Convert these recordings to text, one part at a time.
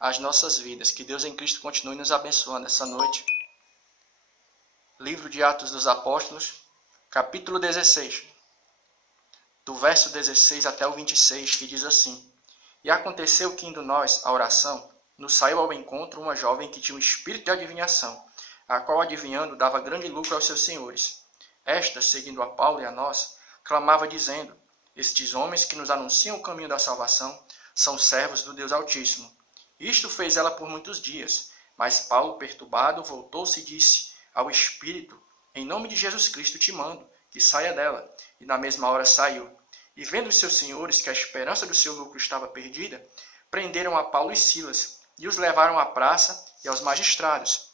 às nossas vidas. Que Deus em Cristo continue nos abençoando essa noite. Livro de Atos dos Apóstolos, capítulo 16, do verso 16 até o 26, que diz assim: E aconteceu que, indo nós à oração, nos saiu ao encontro uma jovem que tinha um espírito de adivinhação, a qual, adivinhando, dava grande lucro aos seus senhores. Esta, seguindo a Paulo e a nós, clamava dizendo: Estes homens que nos anunciam o caminho da salvação são servos do Deus Altíssimo. Isto fez ela por muitos dias, mas Paulo, perturbado, voltou-se e disse ao espírito: Em nome de Jesus Cristo te mando, que saia dela. E na mesma hora saiu. E vendo os seus senhores que a esperança do seu lucro estava perdida, prenderam a Paulo e Silas, e os levaram à praça e aos magistrados.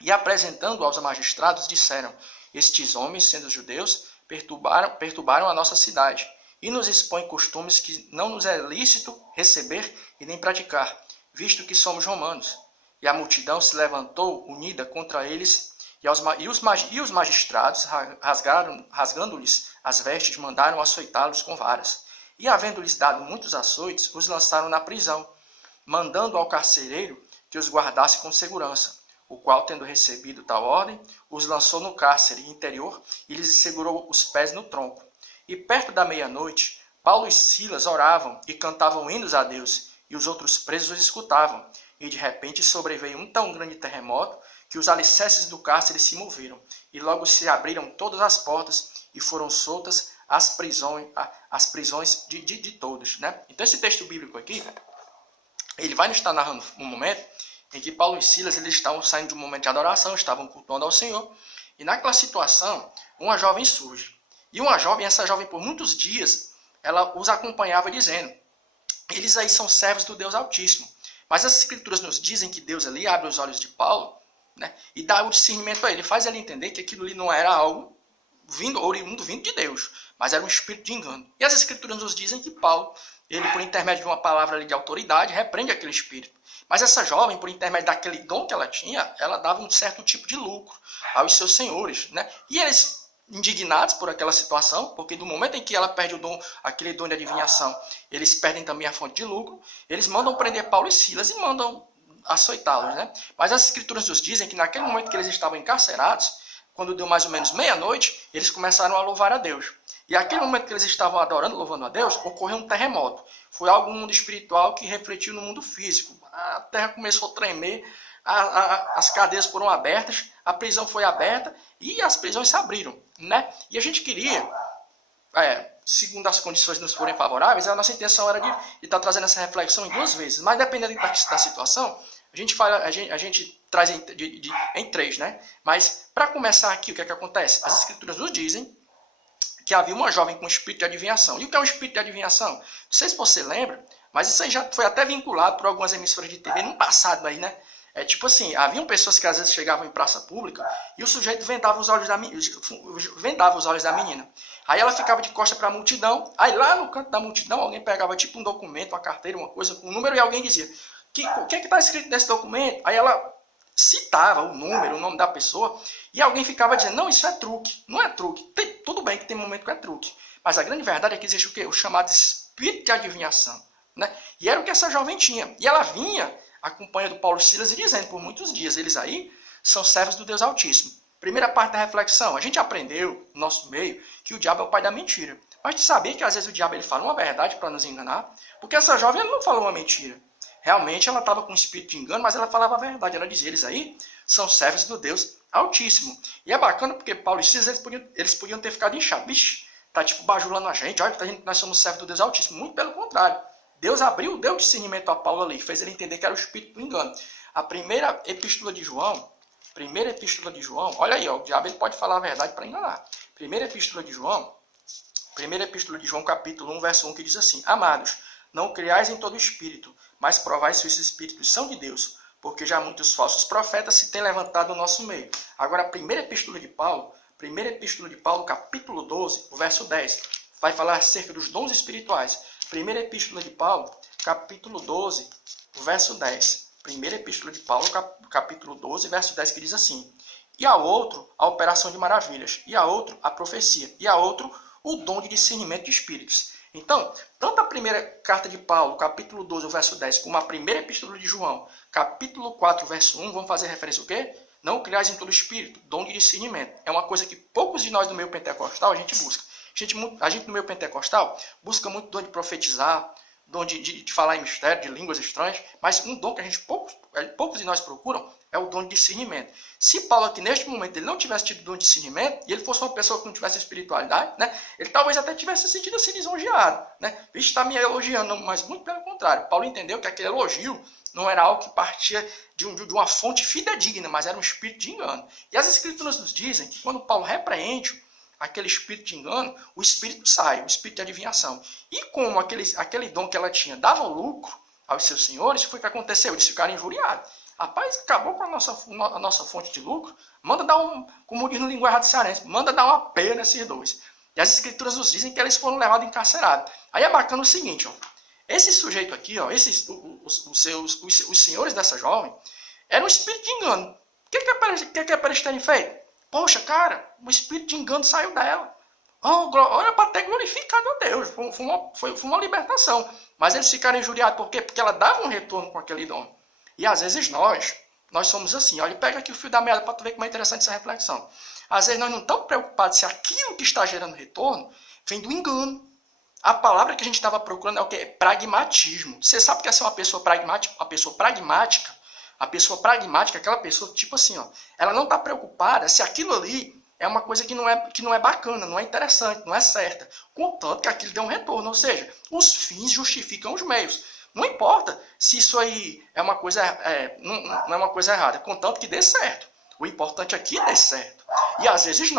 E apresentando aos magistrados, disseram: Estes homens, sendo judeus, perturbaram a nossa cidade, e nos expõem costumes que não nos é lícito receber e nem praticar, visto que somos romanos. E a multidão se levantou unida contra eles, e os magistrados, rasgando-lhes as vestes, mandaram açoitá-los com varas. E, havendo-lhes dado muitos açoites, os lançaram na prisão, mandando ao carcereiro que os guardasse com segurança, o qual, tendo recebido tal ordem, os lançou no cárcere interior e lhes segurou os pés no tronco. E perto da meia-noite, Paulo e Silas oravam e cantavam hinos a Deus, e os outros presos os escutavam. E de repente sobreveio um tão grande terremoto que os alicerces do cárcere se moveram, e logo se abriram todas as portas e foram soltas as prisões de todos. Né? Então esse texto bíblico aqui, ele vai nos estar narrando um momento em que Paulo e Silas eles estavam saindo de um momento de adoração, estavam cultuando ao Senhor, e naquela situação uma jovem surge. E essa jovem por muitos dias, ela os acompanhava dizendo: eles aí são servos do Deus Altíssimo. Mas as Escrituras nos dizem que Deus ali abre os olhos de Paulo, né, e dá o discernimento a ele, faz ele entender que aquilo ali não era algo oriundo vindo de Deus, mas era um espírito de engano. E as Escrituras nos dizem que Paulo, ele por intermédio de uma palavra ali de autoridade, repreende aquele espírito. Mas essa jovem, por intermédio daquele dom que ela tinha, ela dava um certo tipo de lucro aos seus senhores. Né? E eles, indignados por aquela situação, porque do momento em que ela perde o dom, aquele dom de adivinhação, eles perdem também a fonte de lucro, eles mandam prender Paulo e Silas e mandam açoitá-los. Né? Mas as Escrituras nos dizem que naquele momento que eles estavam encarcerados, quando deu mais ou menos meia-noite, eles começaram a louvar a Deus. E aquele momento que eles estavam adorando, louvando a Deus, ocorreu um terremoto. Foi algo no mundo espiritual que refletiu no mundo físico. A terra começou a tremer, as cadeias foram abertas, a prisão foi aberta e as prisões se abriram. Né? E a gente queria, segundo as condições nos forem favoráveis, a nossa intenção era de estar trazendo essa reflexão em 2 vezes. Mas dependendo da situação, a gente traz em 3. Né? Mas para começar aqui, o que é que acontece? As Escrituras nos dizem que havia uma jovem com espírito de adivinhação. E o que é um espírito de adivinhação? Não sei se você lembra, mas isso aí já foi até vinculado por algumas emissoras de TV no passado aí, né? Tipo assim, haviam pessoas que às vezes chegavam em praça pública e o sujeito vendava os olhos da menina. Aí ela ficava de costa para a multidão, aí lá no canto da multidão alguém pegava tipo um documento, uma carteira, uma coisa com um número e alguém dizia: o que é que está escrito nesse documento? Aí ela citava o número, o nome da pessoa, e alguém ficava dizendo: não, isso é truque. Não é truque. Tudo bem que tem momento que é truque, mas a grande verdade é que existe o quê? O chamado espírito de adivinhação. Né? E era o que essa jovem tinha. E ela vinha acompanhando Paulo e Silas e dizendo por muitos dias: eles aí são servos do Deus Altíssimo. Primeira parte da reflexão: a gente aprendeu no nosso meio que o diabo é o pai da mentira. Mas tu sabia que às vezes o diabo ele fala uma verdade para nos enganar? Porque essa jovem ela não falou uma mentira. Realmente ela estava com um espírito de engano, mas ela falava a verdade. Ela dizia: eles aí são servos do Deus Altíssimo. E é bacana porque Paulo e Silas eles podiam ter ficado inchados. Vixe, tá tipo bajulando a gente. Olha, nós somos servos do Deus Altíssimo. Muito pelo contrário. Deus deu discernimento a Paulo ali, fez ele entender que era o espírito do engano. A primeira epístola de João, olha aí, ó, o diabo ele pode falar a verdade para enganar. Primeira epístola de João, capítulo 1, verso 1, que diz assim: Amados, não criais em todo espírito, mas provai se esses espíritos são de Deus, porque já muitos falsos profetas se têm levantado no nosso meio. Agora, a primeira epístola de Paulo, capítulo 12, o verso 10, vai falar acerca dos dons espirituais. Primeira epístola de Paulo, capítulo 12, verso 10. Primeira epístola de Paulo, capítulo 12, verso 10, que diz assim: E a outro, a operação de maravilhas, e a outro, a profecia, e a outro, o dom de discernimento de espíritos, Então, tanto a primeira carta de Paulo, capítulo 12, verso 10, como a primeira epístola de João, capítulo 4, verso 1, vão fazer referência ao quê? Não criais em todo espírito, dom de discernimento. É uma coisa que poucos de nós no meio pentecostal a gente busca. A gente no meio pentecostal busca muito dom de profetizar, dom de falar em mistério, de línguas estranhas, mas um dom que poucos de nós procuram é o dom de discernimento. Se Paulo aqui neste momento ele não tivesse tido dom de discernimento, e ele fosse uma pessoa que não tivesse espiritualidade, né, ele talvez até tivesse sentido assim lisonjeado. Né? Vixe, está me elogiando, mas muito pelo contrário. Paulo entendeu que aquele elogio não era algo que partia de uma fonte fidedigna, mas era um espírito de engano. E as escrituras nos dizem que quando Paulo repreende aquele espírito de engano, o espírito sai, o espírito de adivinhação. E como aquele dom que ela tinha dava lucro aos seus senhores, foi o que aconteceu, eles ficaram injuriados. Rapaz, acabou com a nossa fonte de lucro, manda dar como diz no linguagem cearense, manda dar uma pena nesses dois. E as escrituras nos dizem que eles foram levados encarcerados. Aí é bacana o seguinte, ó, esse sujeito aqui, ó, os senhores dessa jovem, eram um espírito de engano. O que é para eles terem feito? Poxa, cara, o espírito de engano saiu dela. Oh, olha para ter glorificado a Deus. Foi uma libertação. Mas eles ficaram injuriados por quê? Porque ela dava um retorno com aquele dom. E às vezes nós somos assim. Olha, pega aqui o fio da meada para tu ver como é interessante essa reflexão. Às vezes nós não estamos preocupados se aquilo que está gerando retorno vem do engano. A palavra que a gente estava procurando é o quê? É pragmatismo. Você sabe que essa é uma pessoa pragmática? Uma pessoa pragmática. A pessoa pragmática, aquela pessoa, tipo assim, ó, ela não está preocupada se aquilo ali é uma coisa que não é bacana, não é interessante, não é certa. Contanto que aquilo dê um retorno. Ou seja, os fins justificam os meios. Não importa se isso aí é uma coisa, não é uma coisa errada, contanto que dê certo. O importante aqui é dar certo. E às vezes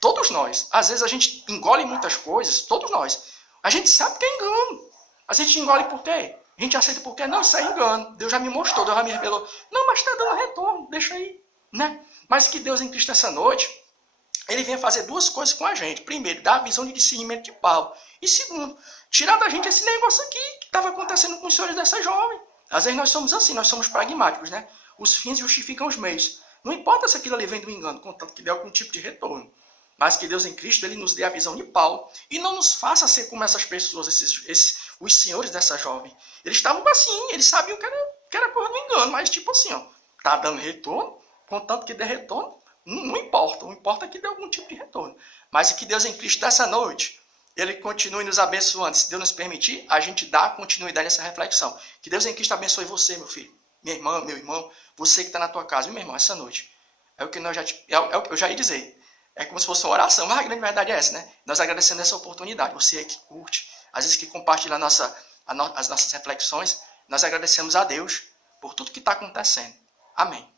todos nós, às vezes a gente engole muitas coisas, todos nós. A gente sabe que é engano. A gente engole por quê? A gente aceita por quê? Não, isso é engano. Deus já me mostrou, Deus já me revelou. Não, mas está dando retorno, deixa aí. Né? Mas que Deus em Cristo essa noite, ele vem fazer duas coisas com a gente. Primeiro, dar a visão de discernimento de Paulo. E segundo, tirar da gente esse negócio aqui que estava acontecendo com os senhores dessa jovem. Às vezes nós somos assim, nós somos pragmáticos, né? Os fins justificam os meios. Não importa se aquilo ali vem do engano, contanto que dê algum tipo de retorno. Mas que Deus em Cristo, ele nos dê a visão de Paulo e não nos faça ser como essas pessoas, os senhores dessa jovem. Eles estavam assim, eles sabiam que era coisa do engano, mas tipo assim, ó, tá dando retorno, contanto que dê retorno, não importa. O importa é que dê algum tipo de retorno. Mas que Deus em Cristo, dessa noite, ele continue nos abençoando. Se Deus nos permitir, a gente dá continuidade a essa reflexão. Que Deus em Cristo abençoe você, meu filho, minha irmã, meu irmão, você que está na tua casa, meu irmão, essa noite. É o que eu já ia dizer. É como se fosse uma oração, mas a grande verdade é essa, né? Nós agradecendo essa oportunidade. Você aí que curte, às vezes que compartilha as nossas reflexões, nós agradecemos a Deus por tudo que está acontecendo. Amém.